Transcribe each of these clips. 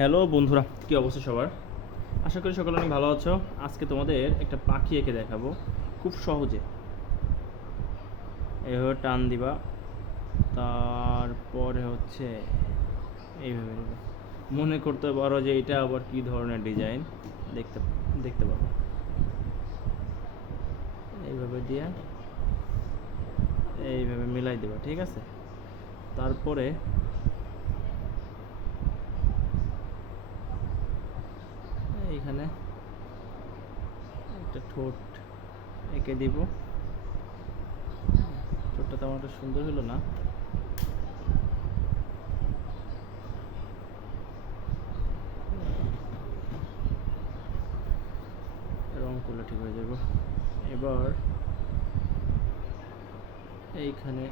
Hello বন্ধুরা, কী অবস্থা সবার? আশা করি সকলে অনেক ভালো আছো। আজকে তোমাদের একটা পাখি এঁকে দেখাবো খুব সহজে। এভাবে টান দিবা, তারপরে হচ্ছে এইভাবে নেবে। মনে করতে পারো যে এটা আবার কী ধরনের ডিজাইন, দেখতে দেখতে পারো। এইভাবে দিয়ে এইভাবে মিলাই দেবা, ঠিক আছে? তারপরে এইখানে একটা ঠোঁট এঁকে দিব। ঠোঁটটা তেমন একটা সুন্দর হলো না, রং করলে ঠিক হয়ে যাবে। এবার এইখানে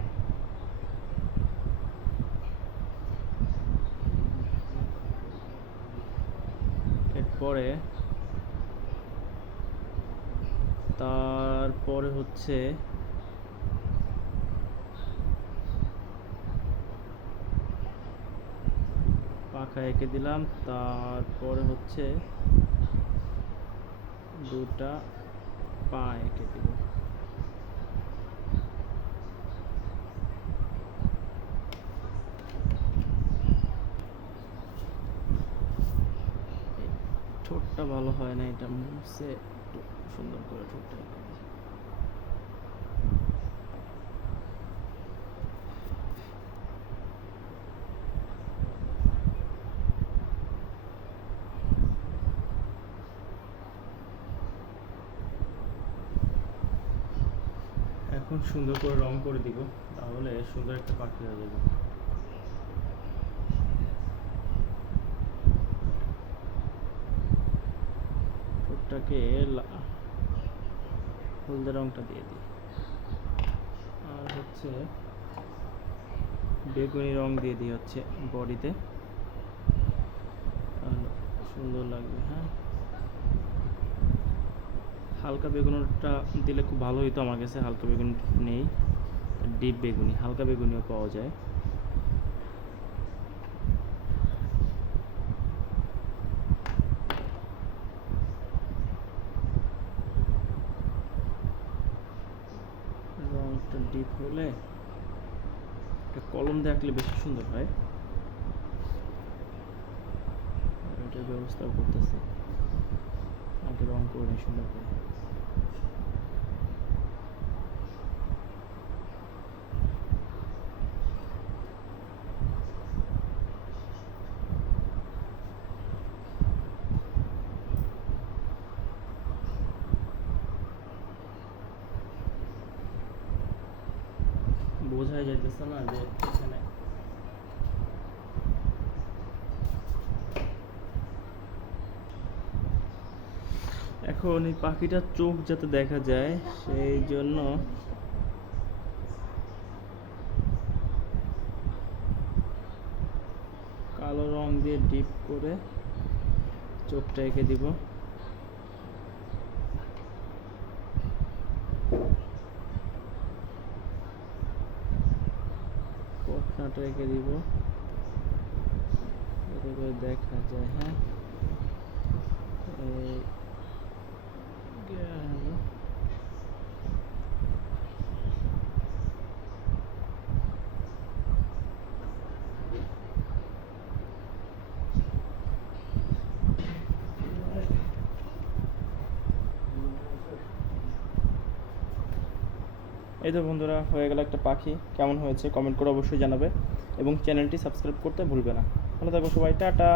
তারপরে হচ্ছে পাখা এঁকে দিলাম। তারপরে হচ্ছে দুটা পা এঁকে দিব। ঠোঁটটা ভালো হয় না, এটা মুছে একটু সুন্দর করে ঠোঁটটা এঁকে দিই। এখন সুন্দর করে রং করে দিব, তাহলে সুন্দর একটা পাখি হয়ে যাবে। ঠোঁটটাকে হলদে রংটা দিয়ে দিই, আর হচ্ছে বেগুনি রং দিয়ে দিই হচ্ছে বডিতে, সুন্দর লাগবে। হ্যাঁ, হালকা বেগুনিটা দিলে খুব ভালো হতো আমার কাছে। হালকা বেগুনি নেই, ডিপ বেগুনি, হালকা বেগুনিও পাওয়া যায়। রংটা ডিপ হলে একটা কলম দিয়ে আঁকলে বেশি সুন্দর হয়। এটার ব্যবস্থা করতেছি, আগে রং করে নিই সুন্দর করে। বোঝাই যাইতেছে না যে এখানে এখন এই পাখিটার চোখ যাতে দেখা যায় সেই জন্য কালো রং দিয়ে ডিপ করে চোখটা এঁকে দিব। পটনাটা এঁকে দিব যাতে করে দেখা যায়। হ্যাঁ, এই তো বন্ধুরা, হয়ে গেল একটা পাখি। কেমন হয়েছে কমেন্ট করে অবশ্যই জানাবে, এবং চ্যানেলটি সাবস্ক্রাইব করতে ভুলবে না। ভালো থাকো সবাই, টাটা।